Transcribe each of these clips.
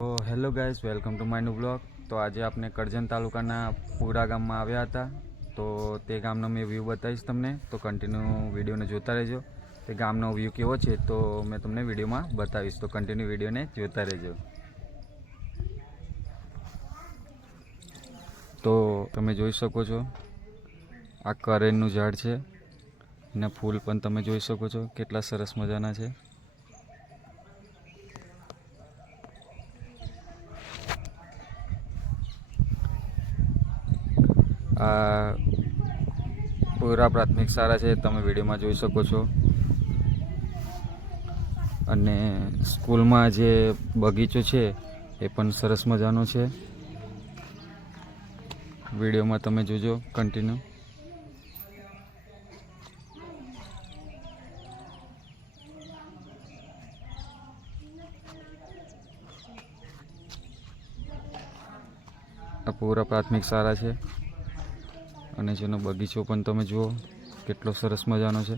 તો hello guys, welcome to my new blog. તો આજે આપણે કરજણ તાલુકાના પુરા ગામમાં આવ્યા હતા. તો તે ગામનો મેં વ્યૂ બતાવીશ તમને, તો કન્ટિન્યુ વિડીયોને જોતા રહેજો. તે ગામનો વ્યૂ કેવો છે તો મેં તમને વિડીયોમાં બતાવીશ, તો કન્ટિન્યુ વિડીયોને જોતા રહેજો. તો તમે જોઈ શકો છો, આ કરેણનું ઝાડ છે. એના ફૂલ પણ તમે જોઈ શકો છો, કેટલા સરસ મજાના છે. આ પુરા પ્રાથમિક શાળા છે, તમે વિડીયોમાં જોઈ શકો છો. અને સ્કૂલમાં જે બગીચો છે એ પણ સરસ મજાનો છે. વિડીયોમાં તમે જોજો કન્ટિન્યુ. આ પુરા પ્રાથમિક શાળા છે અને જેનો બગીચો પણ તમે જુઓ કેટલો સરસ મજાનો છે.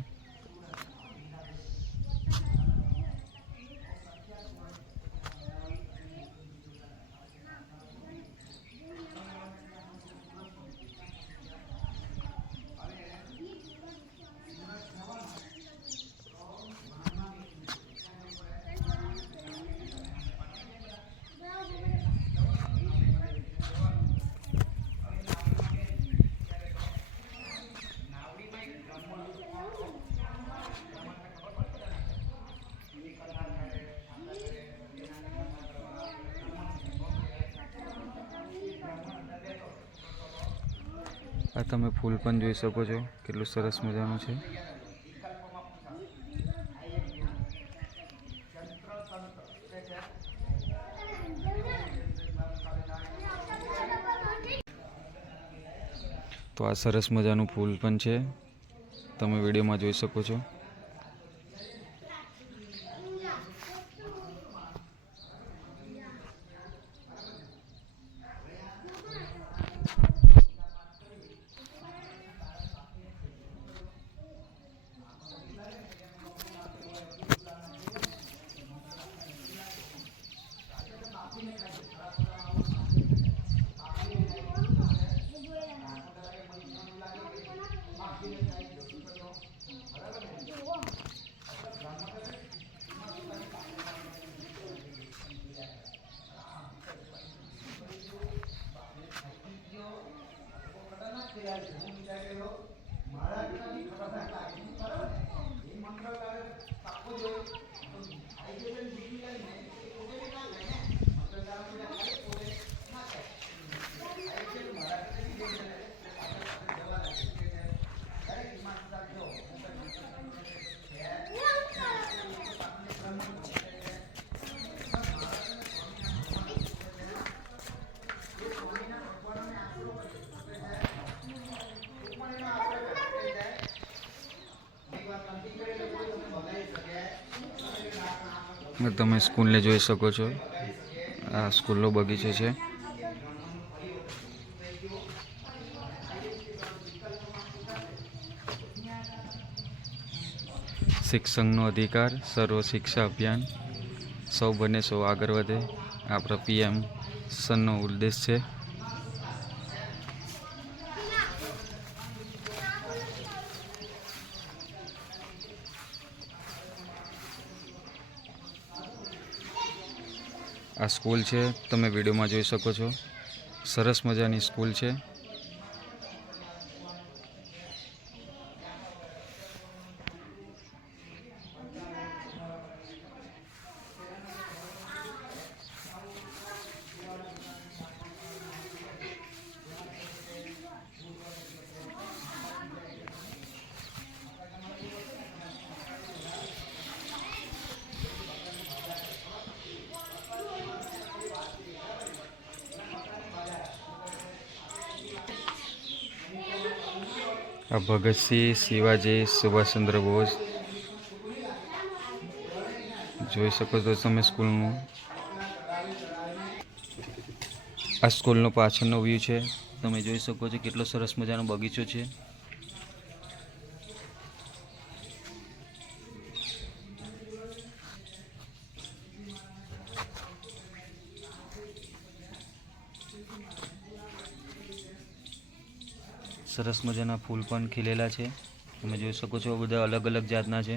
આ તમે ફૂલ પણ જોઈ શકો છો, કેટલું સરસ મજાનું છે. તો આ સરસ મજાનું ફૂલ પણ છે, તમે વિડીયોમાં જોઈ શકો છો. તમે સ્કૂલને જોઈ શકો છો, આ સ્કૂલનો બગીચો છે. શિક્ષણનો અધિકાર, સર્વ શિક્ષા અભિયાન, સૌ બને સૌ આગળ વધે, આપણા PM સનનો ઉદ્દેશ છે. આ સ્કૂલ છે, તમે વિડીયોમાં જોઈ શકો છો, સરસ મજાની સ્કૂલ છે. આ ભગતસિંહ, શિવાજી, સુભાષચંદ્ર બોઝ જોઈ શકો છો તમે સ્કૂલનું. આ સ્કૂલનો પાછળનો વ્યૂ છે, તમે જોઈ શકો છો કેટલો સરસ મજાનો બગીચો છે. સરસ મજાના ફૂલ પણ ખીલેલા છે. તમે જોઈ શકો છો બધા અલગ અલગ જાતના છે.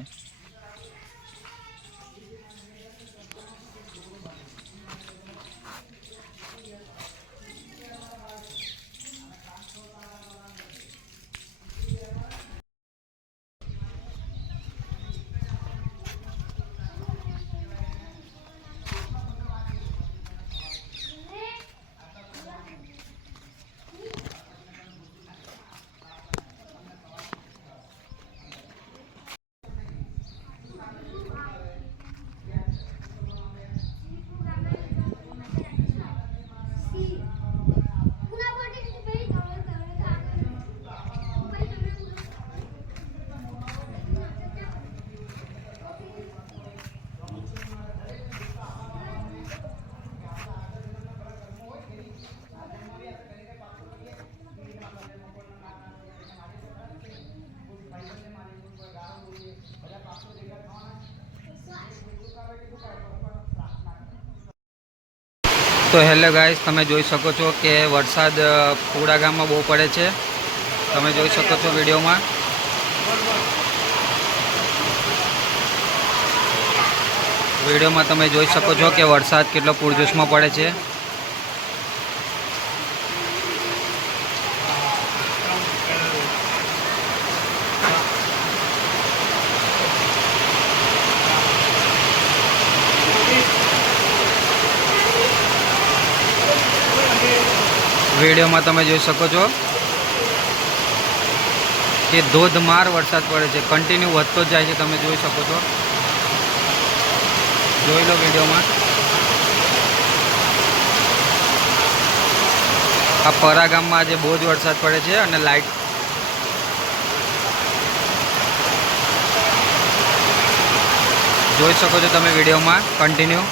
તો હેલો ગાઈસ, તમે જોઈ શકો છો કે વરસાદ પુડા ગામમાં બહુ પડે છે. તમે જોઈ શકો છો વિડીયોમાં. તમે જોઈ શકો છો કે વરસાદ કેટલો પૂરજોશમાં પડે છે. વિડીયોમાં તમે જોઈ શકો છો કે ધોધમાર વરસાદ પડે છે. કન્ટિન્યુ વધતો જ જાય છે. તમે જોઈ શકો છો, જોઈ લો વિડીયોમાં. આ પરા ગામમાં આજે બહુ જ વરસાદ પડે છે અને લાઇટ જોઈ શકો છો તમે વિડીયોમાં કન્ટિન્યુ.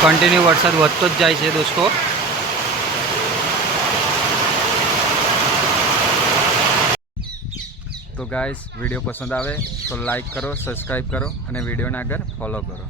કન્ટિન્યુ વરસાદ વધતો જ જાય છે દોસ્તો. તો ગાઈસ, વિડીયો પસંદ આવે તો લાઈક કરો, સબસ્ક્રાઈબ કરો અને વિડીયોને આગળ ફોલો કરો.